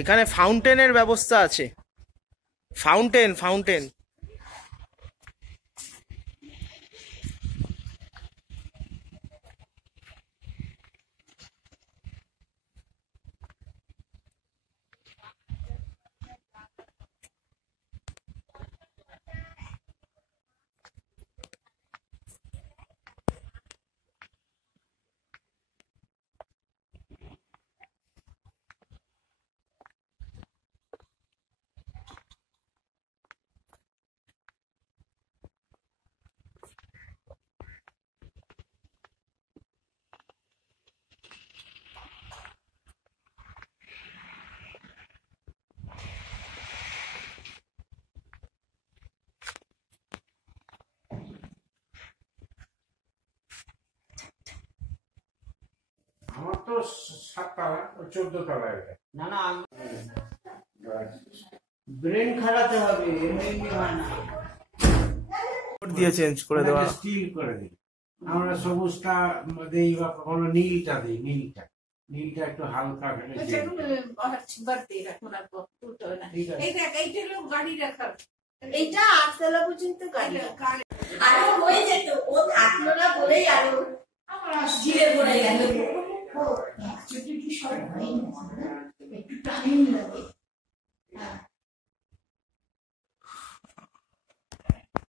এখানে ফাউন্টেনের ব্যবস্থা আছে, ফাউন্টেন ফাউন্টেন। আমার তো 7 তলা 14 তলা এটা। না না ব্রেন খারাপ হবে, এমনি এমনি হয় না। দিয়ে চেঞ্জ করে দেওয়া, স্টিল করে দিই আমরা। সবুজটা দেই বা কখনো নীলটা দিই, নীলটা একটু হালকা ফেলে এইটা 8 তলা পর্যন্ত গাড়ি আরো হয়ে যেত, ও থাকলো না বলেই আরো ধীরে পড়ে গেল। একটু টাইম লাগে।